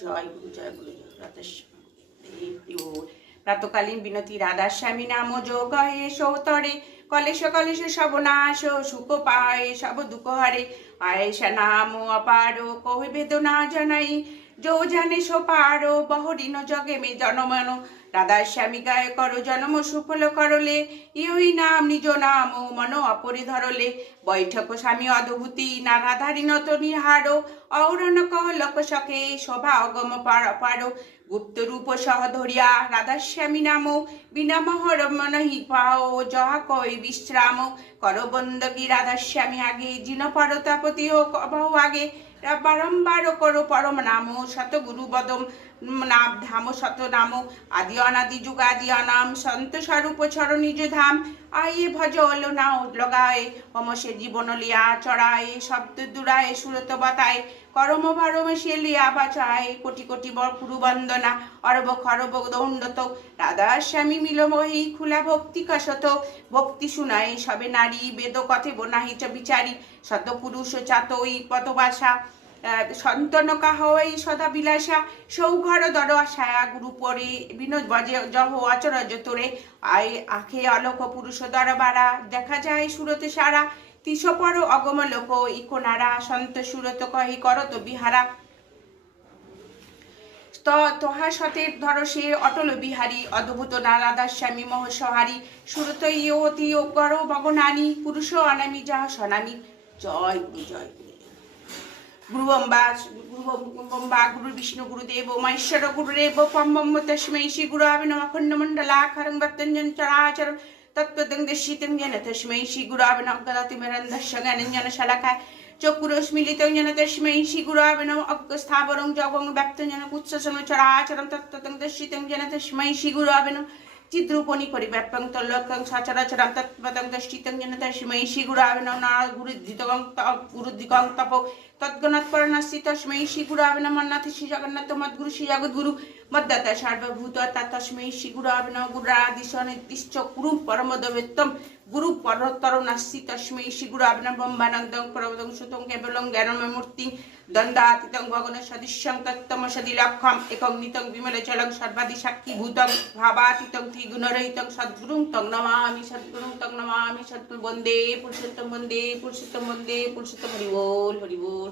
জয় গুরু জয় গুরু জয় প্রাতকালীন বিনতি রাধাস্বামী নাম যোগ হে সৌতরে কলেশ কলেশ সব নাশ সুখ পায় সব দুঃখ হরে আয়েশা নাম অপার কহে বেদনা জানাই যো জানে সো পারো বহরিন জগে মে জনমন রাধাস্বামী গায়ে করো জন্ম সুফল করলে ইহই নাম নিজ নাম মন অপরি ধরলে বৈঠক স্বামী অদ্ভুতি না রাধারিন তো নিহারো অরণ কহ লোক সখে শোভা অগম পারো গুপ্ত রূপ সহ ধরিয়া রাধাস্বামী নাম বিনা মোহর মনহি পাও যাহা কই বিশ্রাম কর বন্দগি রাধাস্বামী আগে জিন পরতাপতি হোক বহু আগে বারম্বার করো পরম নাম শত গুরু বদম নাম ধাম শত নাম আদি অনাদি যুগাদি অনাম সন্ত স্বরূপ ছর নিজ ধাম আয়ে ভজ অলো নাও লগায় অমসে জীবন লিয়া চড়ায় শব্দ দুরায় সুরত বাতায় করম ভারম সে লিয়া বাঁচায় কোটি কোটি পুরু বন্দনা অরব খরব দণ্ডত রাধা স্বামী মিলমহি খুলা ভক্তি কশত ভক্তি শুনায় সবে নারী বেদ কথে বনাহি চ বিচারি শত পুরুষ চাতই পদবাসা সন্তন কাহই সদা বিলাসা সৌঘর দর আশায়া গুরু পরে বিনোদ বজে জহ আচরজ তোরে আয় আখে আলোক পুরুষ দরবারা দেখা যায় সুরতে সারা তিসপর অগম লোক ইকোনারা সন্ত সুরত কহি করত বিহারা তোহা সতের ধর সে অটল বিহারী অদ্ভুত রাধাস্বামী মহসহারী সুরত ইয়তি গর ভগনানী পুরুষ অনামী যাহা সনামী জয় গুরু জয় গুরু ব্রহ্মা গুরু বিষ্ণু গুরুদেব মহেশ্বর গুরুদেব পম্বম তস্मै শ্রী গুরवे नमः अखण्डमण्डलाकारं व्याप्तं चराचरं तत्त्वं दर्शितं येन तस्मै श्री गुरवे नमः गदातिमिरन्धस्य ज्ञानञ्जनशलाकाय चक्षुरुन्मीलितं येन तस्मै श्री गुरवे नमः स्थावरं जगं व्याप्तं येन कुत्ससं चराचरं तत्त्वं दर्शितं येन तस्मै श्री गुरवे नमः चिद्रूपणी परिव्याप्तं तल्लोकं सचराचरं तत्त्वं दर्शितं येन तस्मै श्री गुरवे नमः गुरुदिगं तपो तद्गणत्परनस्ति तस्मै श्री गुरवे नमः नाथ श्री जगन्नाथ मद्गुरु श्री जगद्गुरु मद्दाता सार्वभूत तस्मै श्री गुरवे नमः गुरुरादिशनिर्दिष्ट गुरु परमदवेत्तम गुरु परतरो नास्ति तस्मै श्री गुरवे नमः ब्रह्मानन्दं परमदं सुतं केवलं ज्ञानमयमूर्तिं दण्डातीतं गगनसदृशं तत्तमसदिलक्षम् एकं नितं विमलजलं सर्वादि साक्षीभूतं भावातीतं त्रिगुणरहितं सद्गुरुं तं नमामि सद्गुरुं तं नमामि सद्गुरु वन्दे पुरुषोत्तम हरि बोल हरि बोल।